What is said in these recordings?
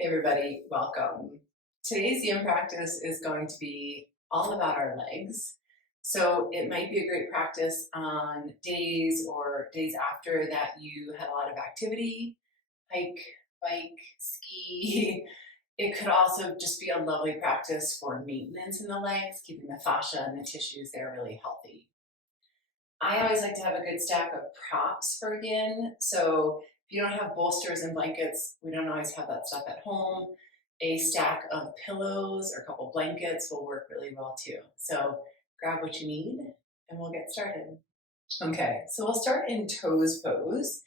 Hey everybody, welcome. Today's Yam practice is going to be all about our legs. So it might be a great practice on days or days after that you had a lot of activity, hike, bike, ski. It could also just be a lovely practice for maintenance in the legs, keeping the fascia and the tissues there really healthy. I always like to have a good stack of props for yin. So if you don't have bolsters and blankets, we don't always have that stuff at home. A stack of pillows or a couple blankets will work really well too. So grab what you need and we'll get started. Okay, so we'll start in toes pose.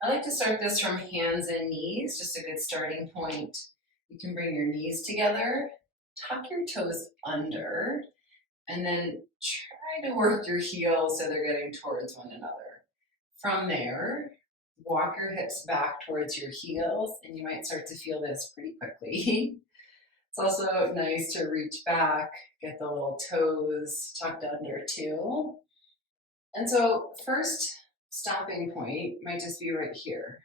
I like to start this from hands and knees, just a good starting point. You can bring your knees together, tuck your toes under, and then try to work your heels so they're getting towards one another. From there, walk your hips back towards your heels, and you might start to feel this pretty quickly. It's also nice to reach back, get the little toes tucked under too. And so first stopping point might just be right here.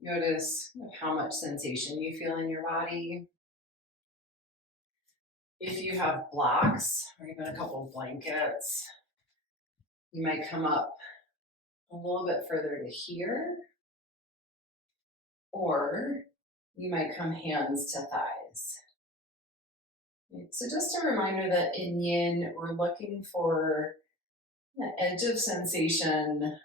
Notice how much sensation you feel in your body. If you have blocks or even a couple of blankets, you might come up a little bit further to here, or you might come hands to thighs. So just a reminder that in yin, we're looking for an edge of sensation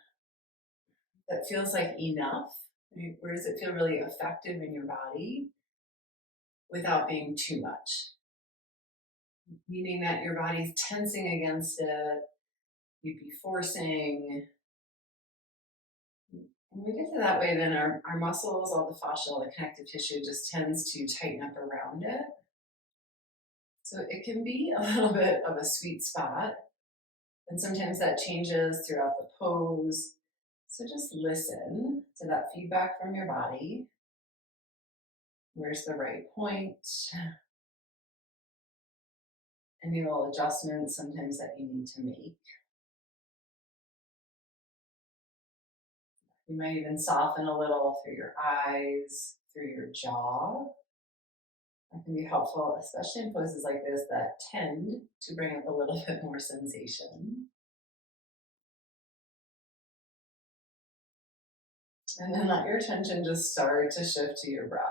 that feels like enough. Where does it feel really effective in your body without being too much? Meaning that your body's tensing against it, you'd be forcing. When we get to that way, then our muscles, all the fascia, all the connective tissue just tends to tighten up around it. So it can be a little bit of a sweet spot. And sometimes that changes throughout the pose. So just listen to that feedback from your body. Where's the right point? Any little adjustments sometimes that you need to make. You might even soften a little through your eyes, through your jaw. That can be helpful, especially in poses like this that tend to bring up a little bit more sensation. And then let your attention just start to shift to your breath.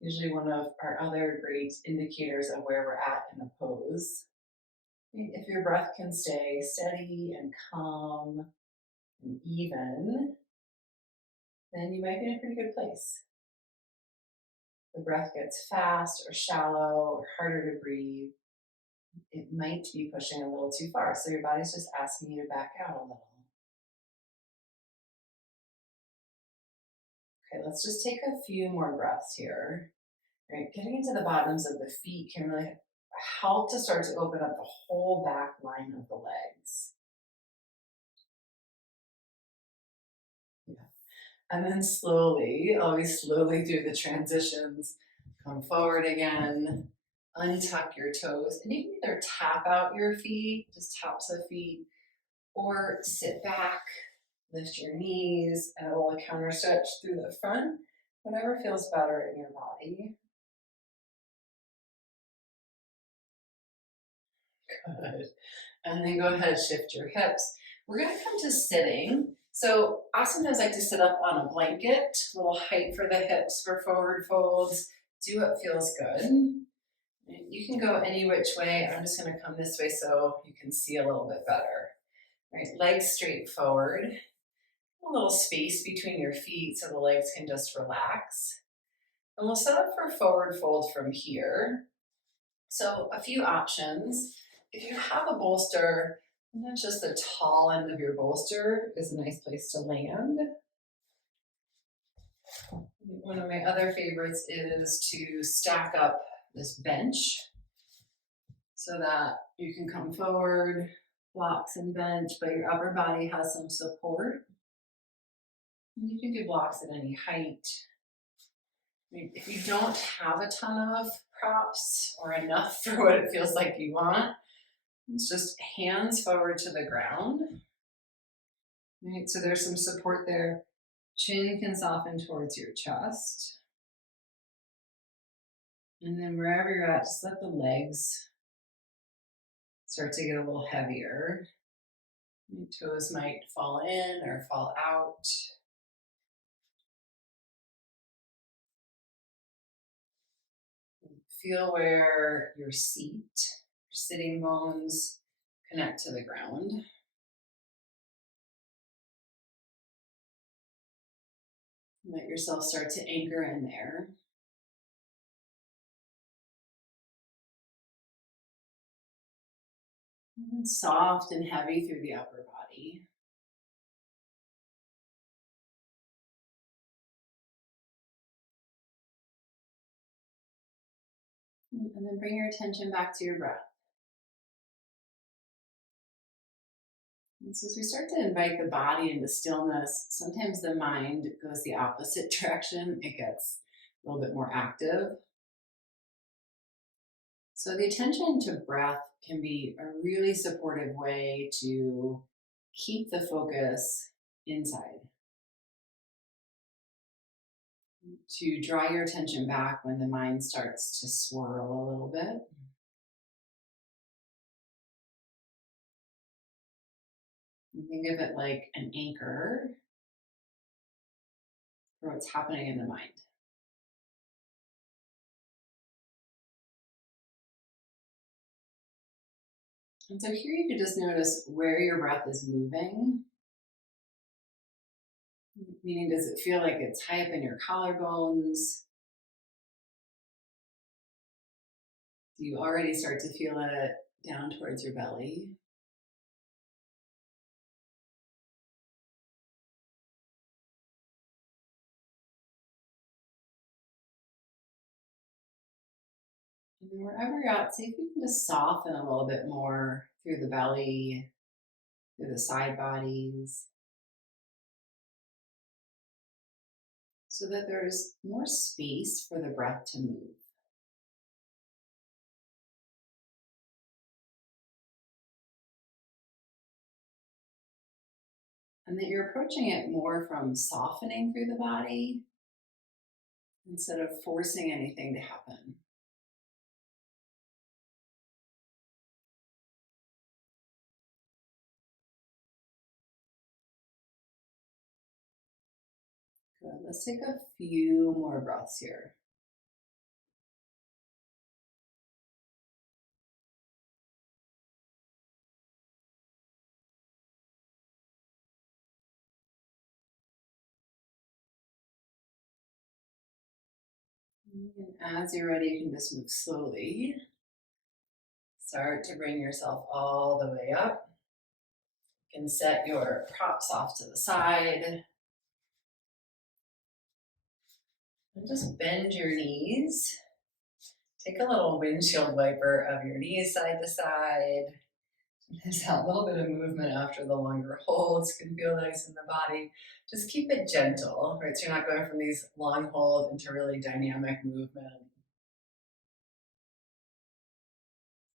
Usually one of our other great indicators of where we're at in the pose. If your breath can stay steady and calm and even, then you might be in a pretty good place. The breath gets fast or shallow or harder to breathe, it might be pushing a little too far. So your body's just asking you to back out a little. Okay, let's just take a few more breaths here. Right, getting into the bottoms of the feet can really help to start to open up the whole back line of the legs. Yeah. And then slowly, always slowly through the transitions, come forward again, untuck your toes, and you can either tap out your feet, just tops of feet, or sit back, lift your knees, and a little counter stretch through the front, whatever feels better in your body. Good. And then go ahead, shift your hips. We're gonna come to sitting. So I sometimes like to sit up on a blanket, a little height for the hips for forward folds. Do what feels good. You can go any which way. I'm just gonna come this way so you can see a little bit better. Right, legs straight forward. A little space between your feet so the legs can just relax. And we'll set up for forward fold from here. So a few options. If you have a bolster, sometimes just the tall end of your bolster is a nice place to land. One of my other favorites is to stack up this bench so that you can come forward, blocks and bench, but your upper body has some support. And you can do blocks at any height. If you don't have a ton of props or enough for what it feels like you want, it's just hands forward to the ground. Right, so there's some support there. Chin can soften towards your chest. And then wherever you're at, just let the legs start to get a little heavier. Your toes might fall in or fall out. Feel where your seat, your sitting bones connect to the ground. Let yourself start to anchor in there. And then soft and heavy through the upper body. And then bring your attention back to your breath. And so as we start to invite the body into stillness, sometimes the mind goes the opposite direction. It gets a little bit more active. So the attention to breath can be a really supportive way to keep the focus inside, to draw your attention back when the mind starts to swirl a little bit. Think of it like an anchor for what's happening in the mind. And so here you could just notice where your breath is moving. Meaning, does it feel like it's high up in your collarbones? Do you already start to feel it down towards your belly? And then wherever you're at, see if you can just soften a little bit more through the belly, through the side bodies, so that there's more space for the breath to move. And that you're approaching it more from softening through the body instead of forcing anything to happen. Good. Let's take a few more breaths here. And as you're ready, you can just move slowly. Start to bring yourself all the way up. You can set your props off to the side. And just bend your knees. Take a little windshield wiper of your knees side to side. There's that little bit of movement after the longer holds can feel nice in the body. Just keep it gentle, right? So you're not going from these long holds into really dynamic movement.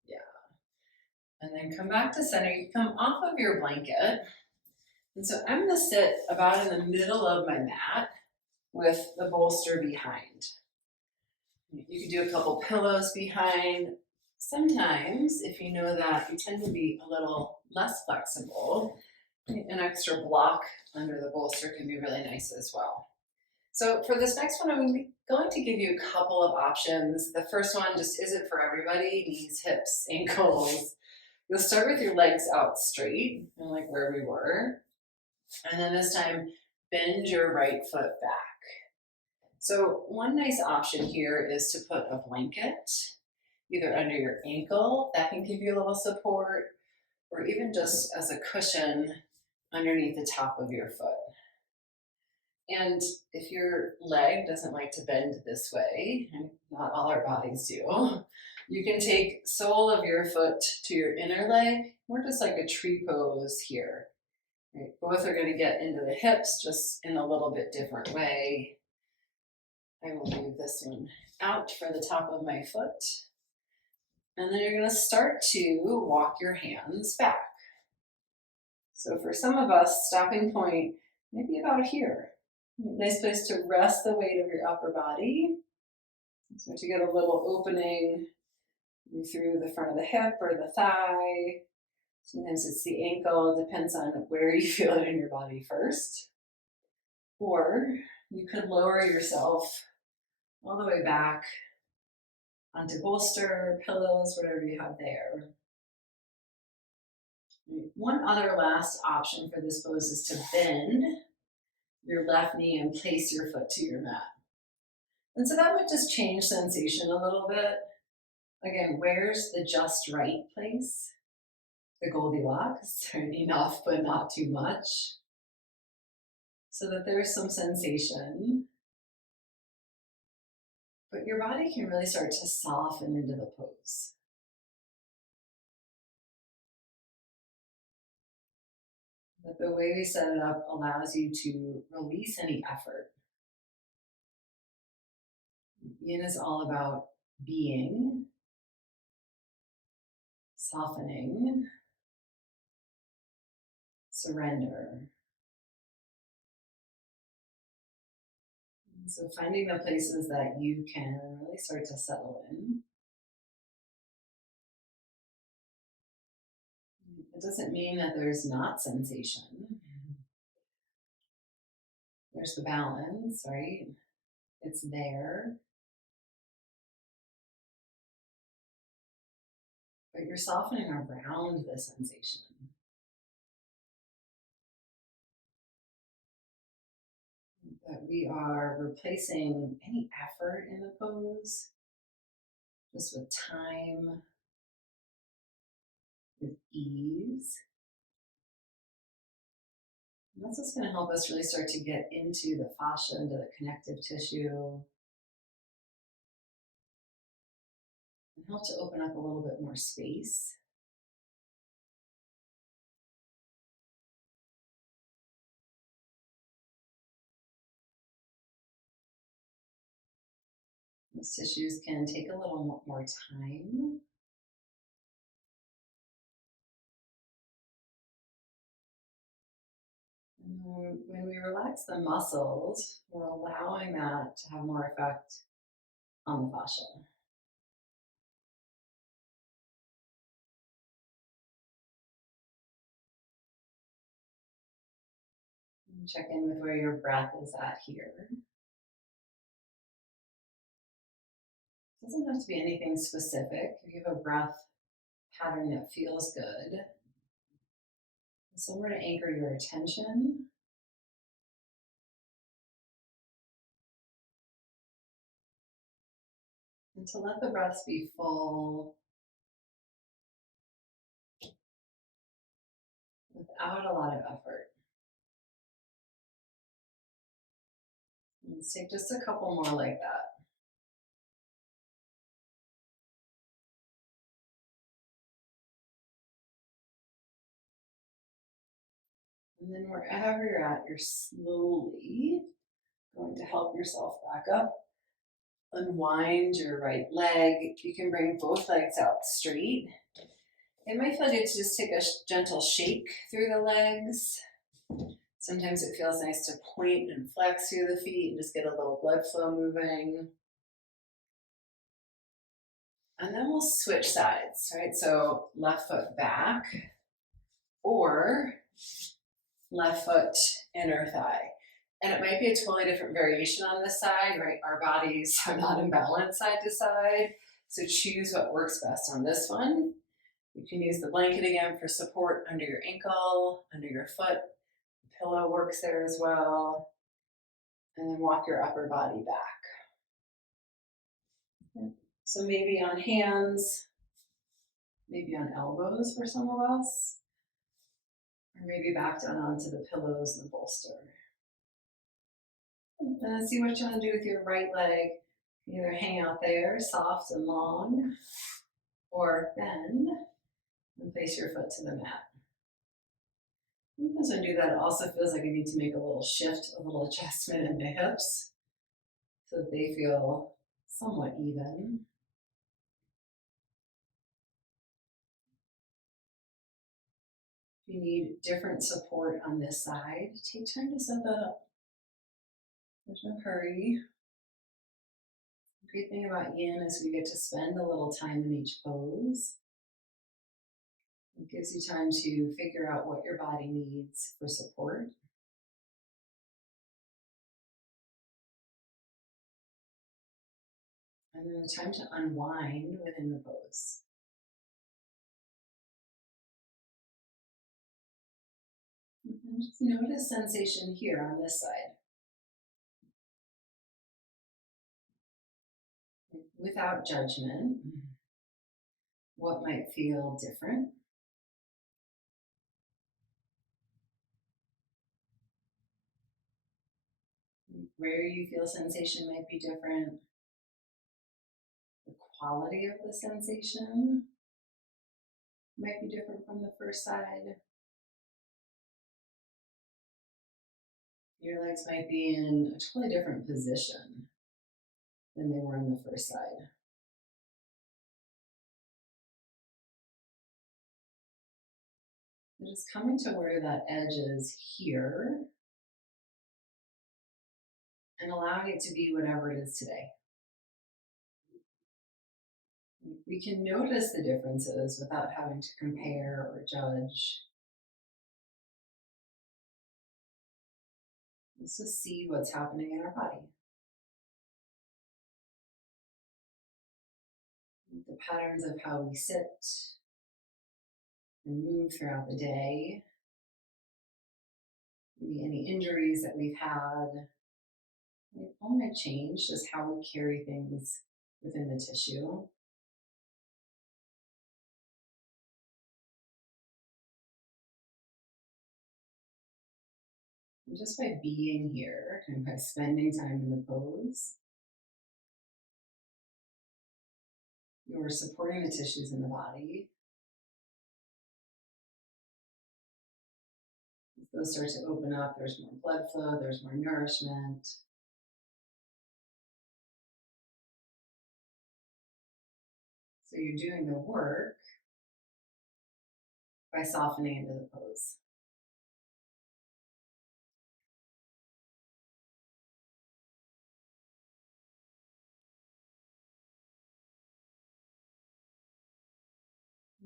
Yeah. And then come back to center. You come off of your blanket. And so I'm going to sit about in the middle of my mat with the bolster behind. You can do a couple pillows behind. Sometimes, if you know that you tend to be a little less flexible, an extra block under the bolster can be really nice as well. So for this next one, I'm going to give you a couple of options. The first one just isn't for everybody, knees, hips, ankles. You'll start with your legs out straight, like where we were. And then this time, bend your right foot back. So one nice option here is to put a blanket either under your ankle, that can give you a little support, or even just as a cushion underneath the top of your foot. And if your leg doesn't like to bend this way, and not all our bodies do, you can take sole of your foot to your inner leg. We're just like a tree pose here. Right? Both are going to get into the hips, just in a little bit different way. I will move this one out for the top of my foot. And then you're going to start to walk your hands back. So for some of us, stopping point maybe about here. Nice place to rest the weight of your upper body. So to get a little opening through the front of the hip or the thigh. Sometimes it's the ankle, depends on where you feel it in your body first. Or you could lower yourself all the way back onto bolster, pillows, whatever you have there. One other last option for this pose is to bend your left knee and place your foot to your mat. And so that might just change sensation a little bit. Again, where's the just right place? The Goldilocks, enough but not too much. So that there's some sensation. But your body can really start to soften into the pose. But the way we set it up allows you to release any effort. Yin is all about being, softening, surrender. And so finding the places that you can really start to settle in. It doesn't mean that there's not sensation. There's the balance, right? It's there. But you're softening around the sensation. That we are replacing any effort in the pose just with time, with ease. And that's what's going to help us really start to get into the fascia, into the connective tissue, and help to open up a little bit more space. Those tissues can take a little more time. And when we relax the muscles, we're allowing that to have more effect on the fascia. And check in with where your breath is at here. It doesn't have to be anything specific. If you have a breath pattern that feels good, somewhere to anchor your attention. And to let the breaths be full without a lot of effort. And let's take just a couple more like that. And then wherever you're at, you're slowly going to help yourself back up. Unwind your right leg. You can bring both legs out straight. It might feel good to just take a gentle shake through the legs. Sometimes it feels nice to point and flex through the feet and just get a little blood flow moving. And then we'll switch sides, right? So left foot back or left foot inner thigh. And it might be a totally different variation on this side, right? Our bodies are not in balance side to side. So choose what works best on this one. You can use the blanket again for support under your ankle, under your foot. The pillow works there as well. And then walk your upper body back. So maybe on hands, maybe on elbows for some of us, or maybe back down onto the pillows and the bolster. And then see what you want to do with your right leg. Either hang out there, soft and long, or bend and place your foot to the mat. Sometimes when I do that, it also feels like I need to make a little shift, a little adjustment in the hips so that they feel somewhat even. If you need different support on this side, take time to set that up. There's no hurry. The great thing about yin is we get to spend a little time in each pose. It gives you time to figure out what your body needs for support. And then the time to unwind within the pose. And just notice sensation here on this side. Without judgment, what might feel different? Where you feel sensation might be different. The quality of the sensation might be different from the first side. Your legs might be in a totally different position than they were on the first side. Just coming to where that edge is here and allowing it to be whatever it is today. We can notice the differences without having to compare or judge. Let's just see what's happening in our body. The patterns of how we sit and move throughout the day. Maybe any injuries that we've had. They all might change just how we carry things within the tissue. And just by being here and by spending time in the pose, you're supporting the tissues in the body. As those start to open up, there's more blood flow, there's more nourishment. So you're doing the work by softening into the pose.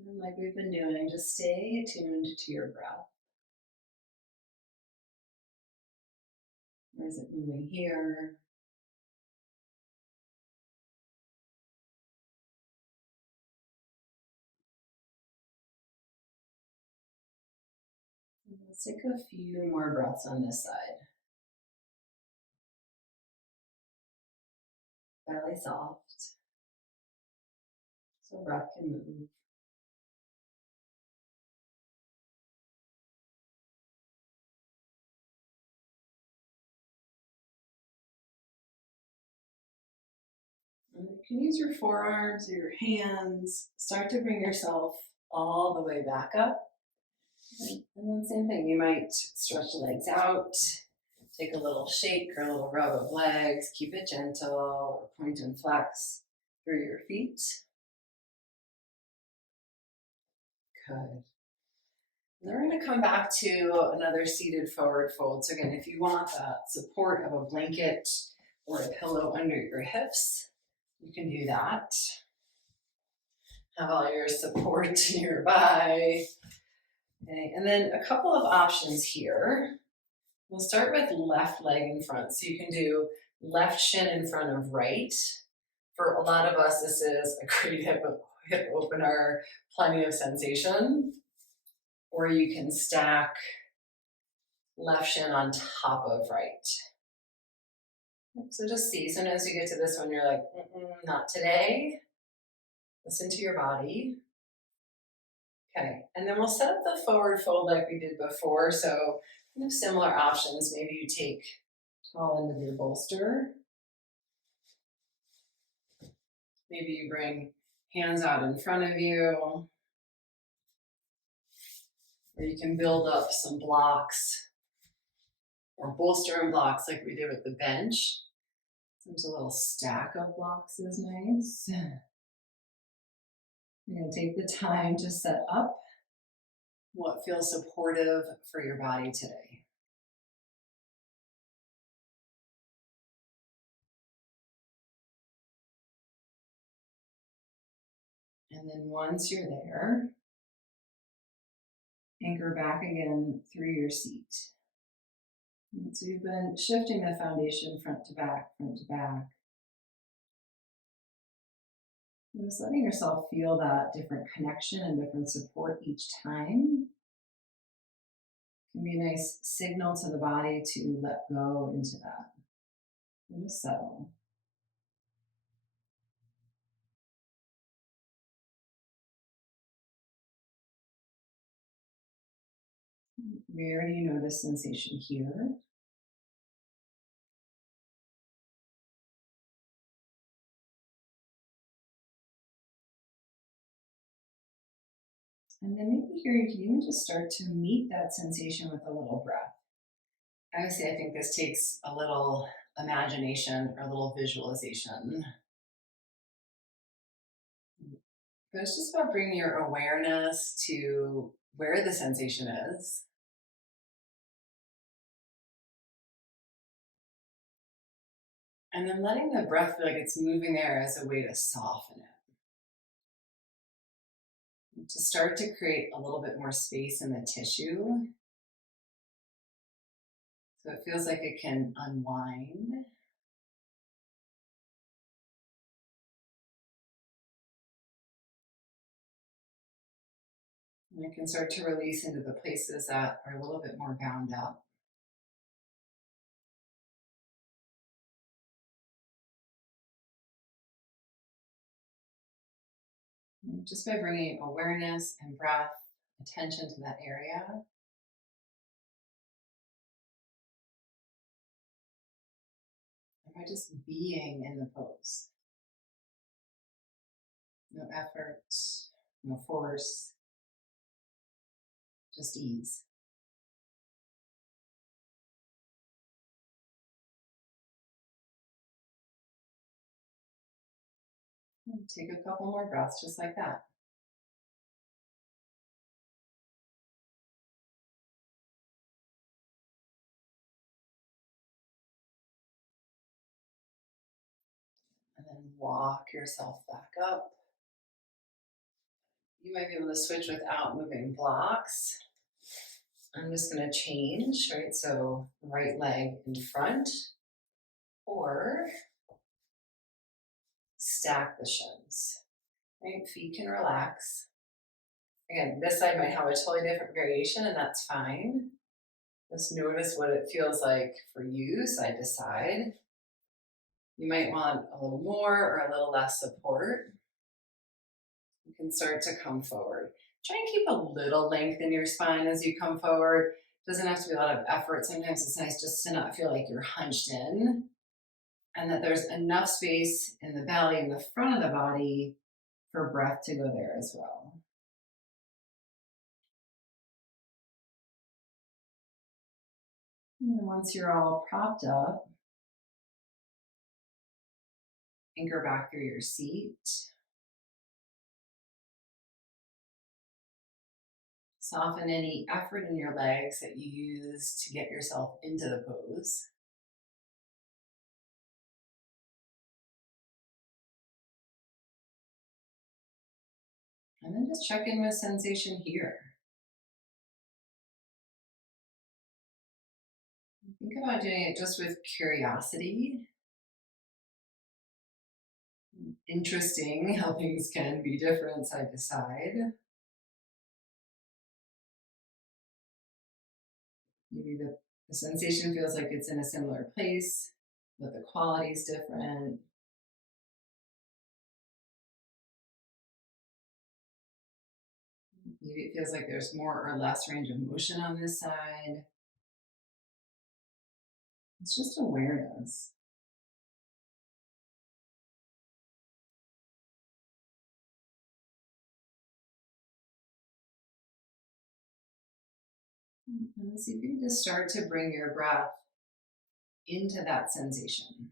And like we've been doing, just stay attuned to your breath. Or is it moving here? Let's take a few more breaths on this side. Belly soft, so breath can move. And you can use your forearms or your hands. Start to bring yourself all the way back up. And then same thing, you might stretch the legs out, take a little shake or a little rub of legs, keep it gentle, or point and flex through your feet. Good. And then we're going to come back to another seated forward fold. So again, if you want that support of a blanket or a pillow under your hips, you can do that. Have all your support nearby. Okay, and then a couple of options here. We'll start with left leg in front. So you can do left shin in front of right. For a lot of us, this is a great hip opener, plenty of sensation. Or you can stack left shin on top of right. So just see, sometimes you get to this one, you're like, not today. Listen to your body. Okay, and then we'll set up the forward fold like we did before. So kind of similar options. Maybe you take tall end of your bolster. Maybe you bring hands out in front of you. Or you can build up some blocks or bolster and blocks like we did with the bench. There's a little stack of blocks is nice. You're going to take the time to set up what feels supportive for your body today. And then once you're there, anchor back again through your seat. And so you've been shifting the foundation front to back, front to back. And just letting yourself feel that different connection and different support each time can be a nice signal to the body to let go into that and just settle. Where do you notice sensation here? And then maybe here you can even just start to meet that sensation with a little breath. Obviously, I think this takes a little imagination or a little visualization. But it's just about bringing your awareness to where the sensation is, and then letting the breath feel like it's moving there as a way to soften it, to start to create a little bit more space in the tissue so it feels like it can unwind. And it can start to release into the places that are a little bit more bound up. And just by bringing awareness and breath, attention to that area, and by just being in the pose. No effort, no force, just ease. And take a couple more breaths just like that. And then walk yourself back up. You might be able to switch without moving blocks. I'm just going to change, right? So right leg in front, or stack the shins, right? Feet can relax. Again, this side might have a totally different variation, and that's fine. Just notice what it feels like for you, side to side. You might want a little more or a little less support. You can start to come forward. Try and keep a little length in your spine as you come forward. Doesn't have to be a lot of effort. Sometimes it's nice just to not feel like you're hunched in, and that there's enough space in the belly and the front of the body for breath to go there as well. And once you're all propped up, anchor back through your seat. Soften any effort in your legs that you use to get yourself into the pose. And then just check in with sensation here. Think about doing it just with curiosity. Interesting how things can be different side to side. Maybe the sensation feels like it's in a similar place, but the quality is different. Maybe it feels like there's more or less range of motion on this side. It's just awareness. And see if you can just start to bring your breath into that sensation.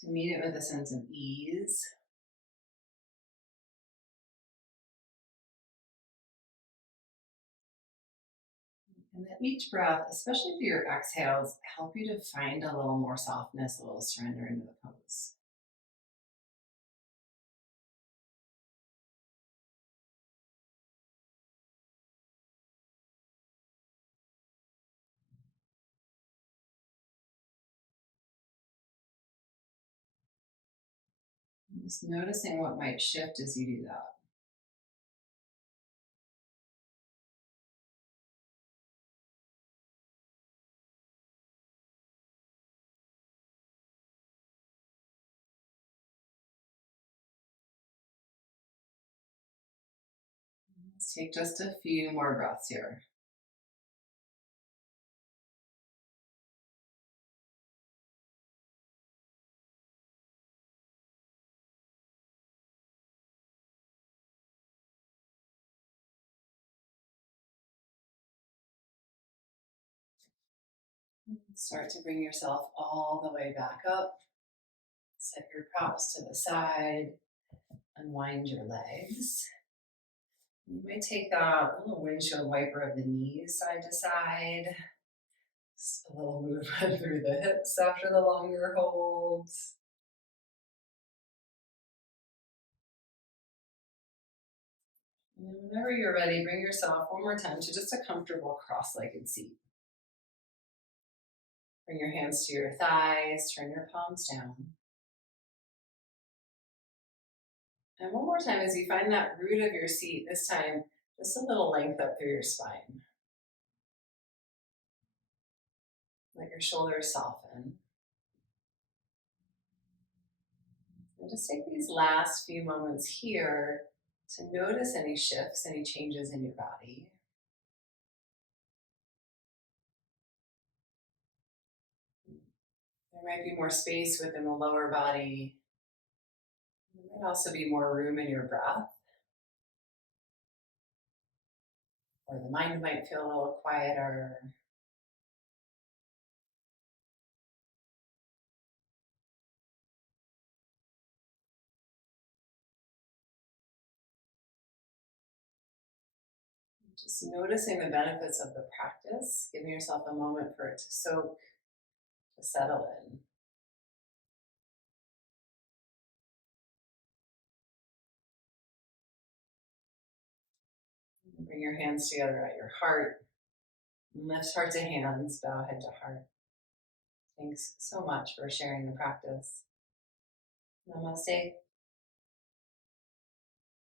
To meet it with a sense of ease. And And then each breath, especially for your exhales, help you to find a little more softness, a little surrender into the pose. Just noticing what might shift as you do that. Let's take just a few more breaths here. Start to bring yourself all the way back up. Set your props to the side. Unwind your legs. You might take a little windshield wiper of the knees side to side. Just a little movement through the hips after the longer holds. And then whenever you're ready, bring yourself one more time to just a comfortable cross-legged seat. Bring your hands to your thighs, turn your palms down. And one more time as you find that root of your seat, this time just a little length up through your spine. Let your shoulders soften. And just take these last few moments here to notice any shifts, any changes in your body. There might be more space within the lower body. There might also be more room in your breath, or the mind might feel a little quieter. Just noticing the benefits of the practice, giving yourself a moment for it to soak, to settle in. Bring your hands together at your heart. Lift heart to hands, bow head to heart. Thanks so much for sharing the practice. Namaste.